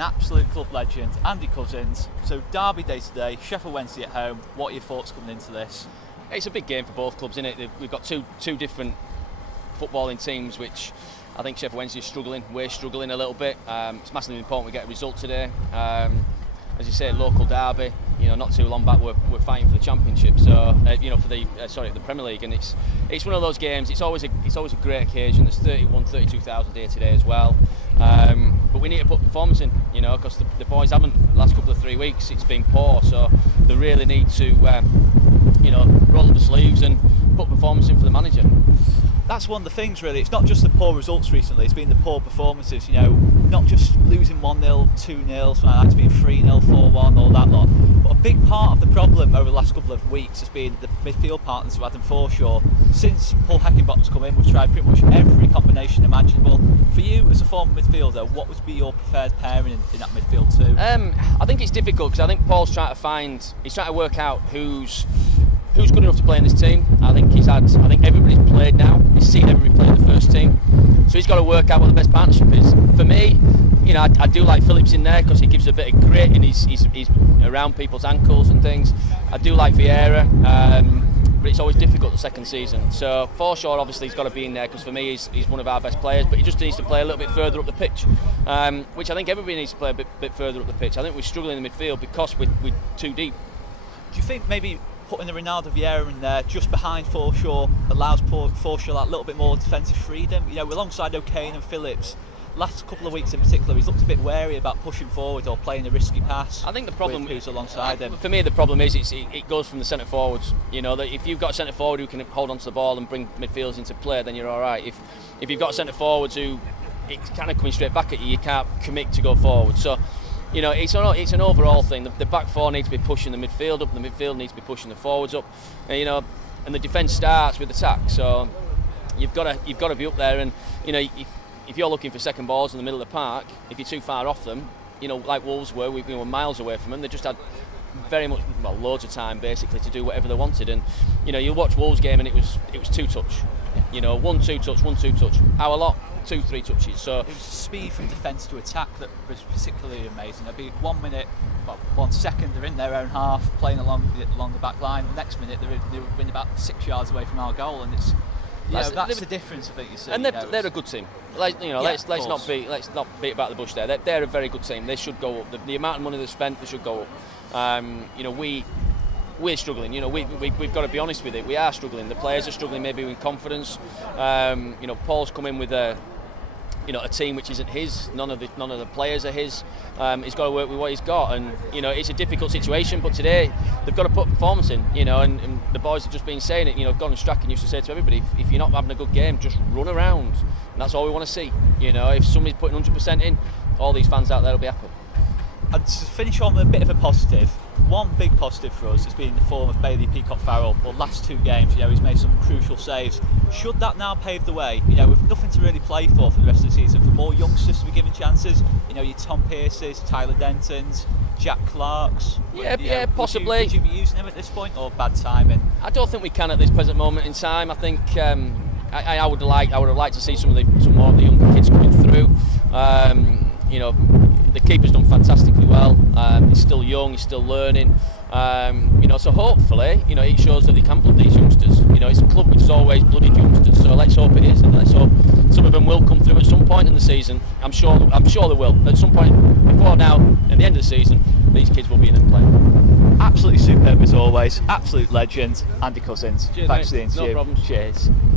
an absolute club legend, Andy Couzens. So derby day today, Sheffield Wednesday at home. What are your thoughts coming into this? It's a big game for both clubs, isn't it? We've got two different footballing teams, which I think Sheffield Wednesday is struggling. We're struggling a little bit. It's massively important we get a result today. As you say, local derby. Not too long back we're fighting for the championship. So for the Premier League, and it's one of those games. It's always a great occasion. There's 32,000 here today as well. But we need to put performance in, because the boys haven't the last couple of 3 weeks. It's been poor, so they really need to roll up the sleeves and put performance in for the manager. That's one of the things, really. It's not just the poor results recently, it's been the poor performances, not just losing 1-0, 2-0, it's been 3-0, 4-1, all that lot. But a big part of the problem over the last couple of weeks has been the midfield partners of Adam Forshaw. Since Paul Heckingbottom's come in, we've tried pretty much every combination imaginable. For you, as a former midfielder, what would be your preferred pairing in that midfield too? I think it's difficult, because I think Paul's trying to work out who's good enough to play in this team. I think everybody's played now. He's seen everybody play in the first team, so he's got to work out what the best partnership is. For me, I do like Phillips in there because he gives a bit of grit and he's around people's ankles and things. I do like Vieira, but it's always difficult the second season. So Forshaw obviously has got to be in there, because for me he's one of our best players, but he just needs to play a little bit further up the pitch, which I think everybody needs to play a bit further up the pitch. I think we're struggling in the midfield because we're too deep. Do you think maybe putting the Ronaldo Vieira in there just behind Forshaw allows Forshaw that little bit more defensive freedom? Alongside O'Kane and Phillips, last couple of weeks in particular, he's looked a bit wary about pushing forward or playing a risky pass. I think the problem who's alongside him. For me, the problem is it goes from the centre forwards. That if you've got a centre forward who can hold onto the ball and bring midfielders into play, then you're all right. If you've got centre forwards who it's kind of coming straight back at you, you can't commit to go forward. So, it's an overall thing. The back four needs to be pushing the midfield up, and the midfield needs to be pushing the forwards up. And the defence starts with attack. So you've got to be up there. And if you're looking for second balls in the middle of the park, if you're too far off them, like Wolves were, we were miles away from them. They just had loads of time basically to do whatever they wanted. And you watch Wolves game and it was 2-touch. 1-2 touch, 1-2 touch. Our lot, 2-3 touches. So it was speed from defence to attack that was particularly amazing. There'd be 1 minute, 1 second they're in their own half playing along the back line. The next minute they've been about 6 yards away from our goal, and it's that's the difference I think you see. And they're a good team. Let's not beat about the bush there. They're a very good team. They should go up. The amount of money they've spent, they should go up. We're struggling. We've got to be honest with it. We are struggling. The players are struggling, maybe with confidence. Paul's come in with a team which isn't his. None of the players are his. He's got to work with what he's got, and it's a difficult situation. But today they've got to put performance in. And the boys have just been saying it. Gordon Strachan used to say to everybody, if you're not having a good game, just run around. And that's all we want to see. If somebody's putting 100% in, all these fans out there will be happy. And to finish on with a bit of a positive, one big positive for us has been in the form of Bailey Peacock-Farrell. The last 2 games, he's made some crucial saves. Should that now pave the way, with nothing to really play for the rest of the season, for more youngsters to be given chances? Your Tom Pearce's, Tyler Denton's, Jack Clark's. Yeah, possibly. Would you be using him at this point, or bad timing? I don't think we can at this present moment in time. I think I would have liked to see some more of the younger kids coming through. The keeper's done fantastically well. He's still young, he's still learning. So hopefully, it shows that they can blood these youngsters. It's a club which has always blooded youngsters. So let's hope it is, and let's hope some of them will come through at some point in the season. I'm sure they will. At some point before now, at the end of the season, these kids will be in and playing. Absolutely superb as always. Absolute legend, Andy Couzens. Cheers, Thanks for the interview. No problem. Cheers.